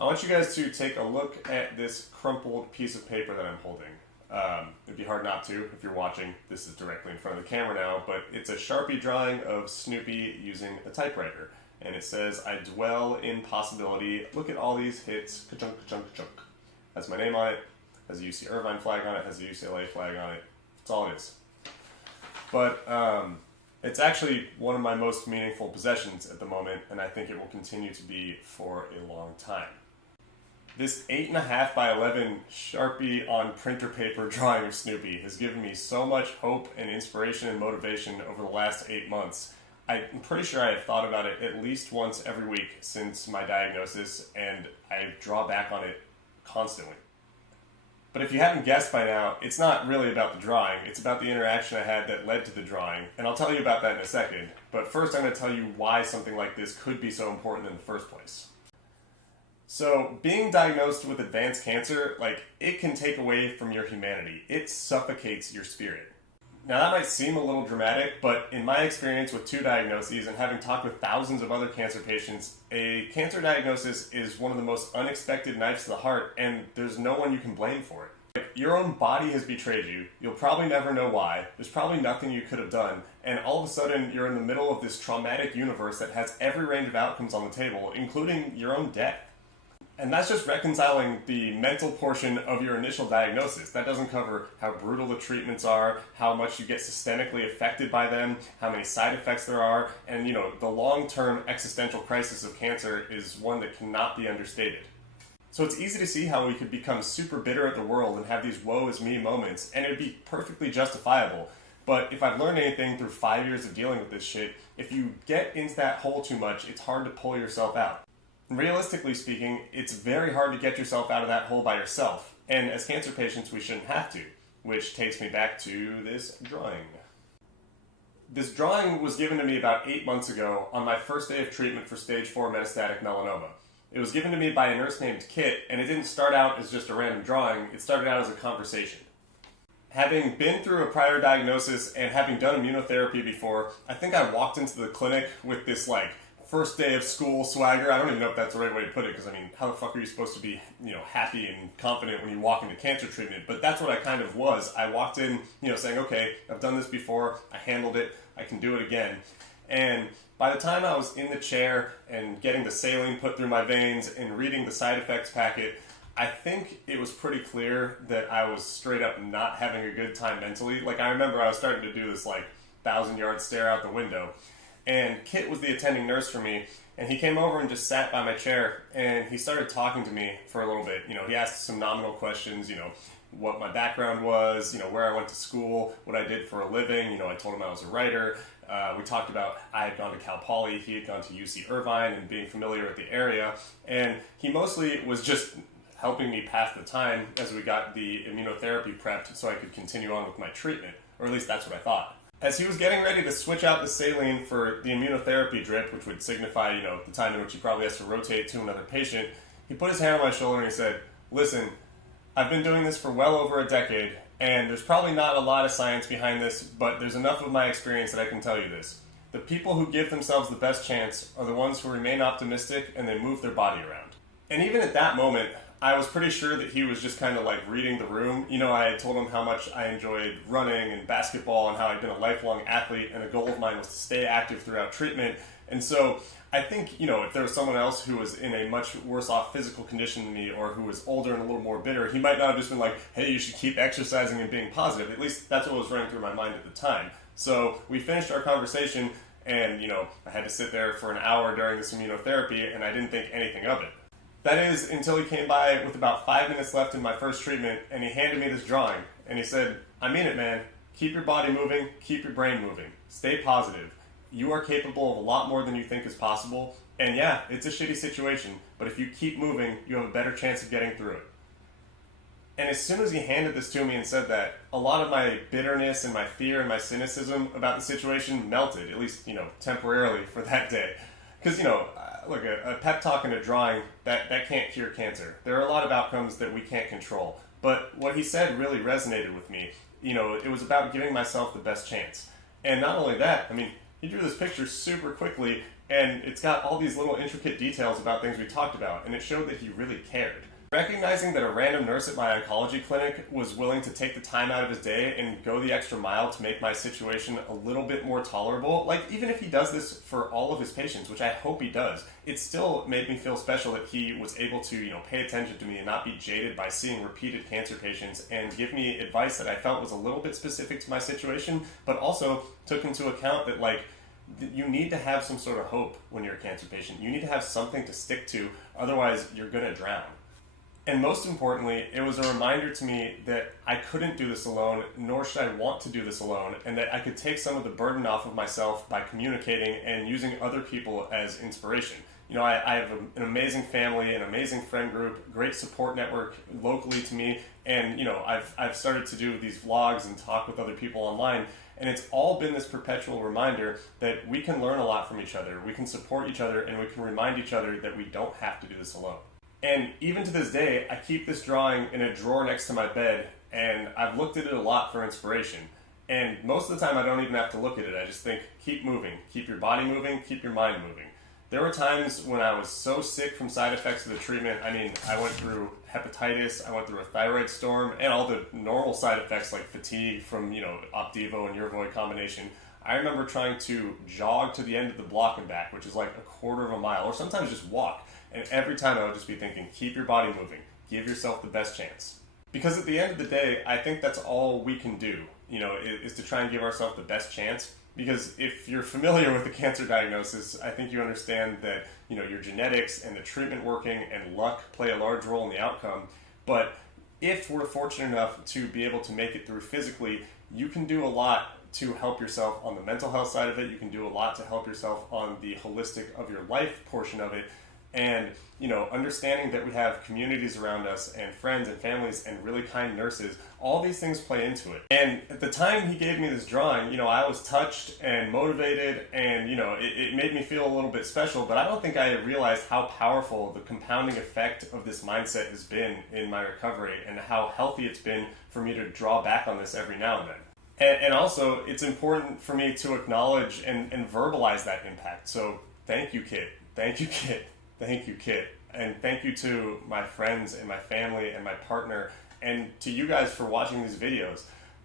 I want you guys to take a look at this crumpled piece of paper that I'm holding. It'd be hard not to if you're watching. This is directly in front of the camera now, but it's a Sharpie drawing of Snoopy using a typewriter. And it says, "I dwell in possibility. Look at all these hits. Ka-chunk, ka-chunk, ka-chunk." Has my name on it, has a UC Irvine flag on it, has a UCLA flag on it. That's all it is. But it's actually one of my most meaningful possessions at the moment, and I think it will continue to be for a long time. This 8.5 by 11 Sharpie on printer paper drawing of Snoopy has given me so much hope and inspiration and motivation over the last 8 months. I'm pretty sure I have thought about it at least once every week since my diagnosis, and I draw back on it constantly. But if you haven't guessed by now, it's not really about the drawing, it's about the interaction I had that led to the drawing, and I'll tell you about that in a second. But first I'm going to tell you why something like this could be so important in the first place. So, being diagnosed with advanced cancer, it can take away from your humanity. It suffocates your spirit. Now that might seem a little dramatic, but in my experience with 2 diagnoses and having talked with thousands of other cancer patients, a cancer diagnosis is one of the most unexpected knives to the heart, and there's no one you can blame for it. Your own body has betrayed you, you'll probably never know why, there's probably nothing you could have done, and all of a sudden you're in the middle of this traumatic universe that has every range of outcomes on the table, including your own death. And that's just reconciling the mental portion of your initial diagnosis. That doesn't cover how brutal the treatments are, how much you get systemically affected by them, how many side effects there are, and the long-term existential crisis of cancer is one that cannot be understated. So it's easy to see how we could become super bitter at the world and have these woe is me moments, and it'd be perfectly justifiable. But if I've learned anything through 5 years of dealing with this shit, if you get into that hole too much, it's hard to pull yourself out. Realistically speaking, it's very hard to get yourself out of that hole by yourself, and as cancer patients we shouldn't have to, which takes me back to this drawing. This drawing was given to me about 8 months ago on my first day of treatment for stage 4 metastatic melanoma. It was given to me by a nurse named Kit, and it didn't start out as just a random drawing, it started out as a conversation. Having been through a prior diagnosis and having done immunotherapy before, I think I walked into the clinic with this first day of school swagger. I don't even know if that's the right way to put it, because how the fuck are you supposed to be, happy and confident when you walk into cancer treatment? But that's what I kind of was. I walked in, saying, okay, I've done this before, I handled it, I can do it again. And by the time I was in the chair and getting the saline put through my veins and reading the side effects packet, I think it was pretty clear that I was straight up not having a good time mentally. I remember I was starting to do this 1,000-yard stare out the window. And Kit was the attending nurse for me, and he came over and just sat by my chair, and he started talking to me for a little bit. He asked some nominal questions, what my background was, where I went to school, what I did for a living. I told him I was a writer. We talked about I had gone to Cal Poly, he had gone to UC Irvine, and being familiar with the area. And he mostly was just helping me pass the time as we got the immunotherapy prepped so I could continue on with my treatment, or at least that's what I thought. As he was getting ready to switch out the saline for the immunotherapy drip, which would signify, the time in which he probably has to rotate to another patient, he put his hand on my shoulder and he said, "Listen, I've been doing this for well over a decade, and there's probably not a lot of science behind this, but there's enough of my experience that I can tell you this. The people who give themselves the best chance are the ones who remain optimistic and then move their body around." And even at that moment, I was pretty sure that he was just kind of reading the room. I had told him how much I enjoyed running and basketball and how I'd been a lifelong athlete, and a goal of mine was to stay active throughout treatment. And so I think, if there was someone else who was in a much worse off physical condition than me, or who was older and a little more bitter, he might not have just been hey, you should keep exercising and being positive. At least that's what was running through my mind at the time. So we finished our conversation, and, I had to sit there for an hour during this immunotherapy, and I didn't think anything of it. That is, until he came by with about 5 minutes left in my first treatment, and he handed me this drawing, and he said, "I mean it, man. Keep your body moving, keep your brain moving. Stay positive. You are capable of a lot more than you think is possible, and yeah, it's a shitty situation, but if you keep moving, you have a better chance of getting through it." And as soon as he handed this to me and said that, a lot of my bitterness and my fear and my cynicism about the situation melted, at least, temporarily for that day. Because, look, a pep talk and a drawing, that can't cure cancer. There are a lot of outcomes that we can't control. But what he said really resonated with me. It was about giving myself the best chance. And not only that, he drew this picture super quickly, And it's got all these little intricate details about things we talked about, and it showed that he really cared. Recognizing that a random nurse at my oncology clinic was willing to take the time out of his day and go the extra mile to make my situation a little bit more tolerable, like even if he does this for all of his patients, which I hope he does, it still made me feel special that he was able to, pay attention to me and not be jaded by seeing repeated cancer patients and give me advice that I felt was a little bit specific to my situation, but also took into account that you need to have some sort of hope when you're a cancer patient. You need to have something to stick to, otherwise you're gonna drown. And most importantly, it was a reminder to me that I couldn't do this alone, nor should I want to do this alone, and that I could take some of the burden off of myself by communicating and using other people as inspiration. I have an amazing family, an amazing friend group, great support network locally to me, and I've started to do these vlogs and talk with other people online, and it's all been this perpetual reminder that we can learn a lot from each other, we can support each other, and we can remind each other that we don't have to do this alone. And even to this day, I keep this drawing in a drawer next to my bed, and I've looked at it a lot for inspiration. And most of the time I don't even have to look at it, I just think, keep moving, keep your body moving, keep your mind moving. There were times when I was so sick from side effects of the treatment. I went through hepatitis, I went through a thyroid storm, and all the normal side effects like fatigue from, Opdivo and Yervoy combination. I remember trying to jog to the end of the block and back, which is like a quarter of a mile, or sometimes just walk. And every time I would just be thinking, keep your body moving, give yourself the best chance. Because at the end of the day, I think that's all we can do, is to try and give ourselves the best chance. Because if you're familiar with the cancer diagnosis, I think you understand that, your genetics and the treatment working and luck play a large role in the outcome. But if we're fortunate enough to be able to make it through physically, you can do a lot to help yourself on the mental health side of it. You can do a lot to help yourself on the holistic of your life portion of it. And, understanding that we have communities around us and friends and families and really kind nurses, all these things play into it. And at the time he gave me this drawing, I was touched and motivated and, it made me feel a little bit special, but I don't think I realized how powerful the compounding effect of this mindset has been in my recovery and how healthy it's been for me to draw back on this every now and then. And also, it's important for me to acknowledge and verbalize that impact. So thank you, Kit. Thank you, Kit. Thank you, Kit. And thank you to my friends and my family and my partner and to you guys for watching these videos.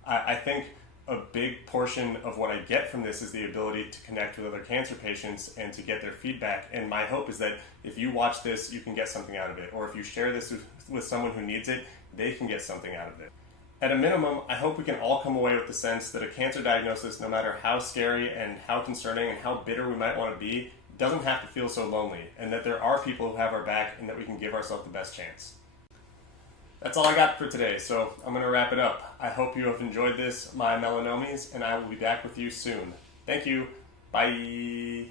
I think a big portion of what I get from this is the ability to connect with other cancer patients and to get their feedback. And my hope is that if you watch this, you can get something out of it. Or if you share this with someone who needs it, they can get something out of it. At a minimum, I hope we can all come away with the sense that a cancer diagnosis, no matter how scary and how concerning and how bitter we might want to be, doesn't have to feel so lonely, and that there are people who have our back and that we can give ourselves the best chance. That's all I got for today, so I'm going to wrap it up. I hope you have enjoyed this, my melanomies, and I will be back with you soon. Thank you. Bye.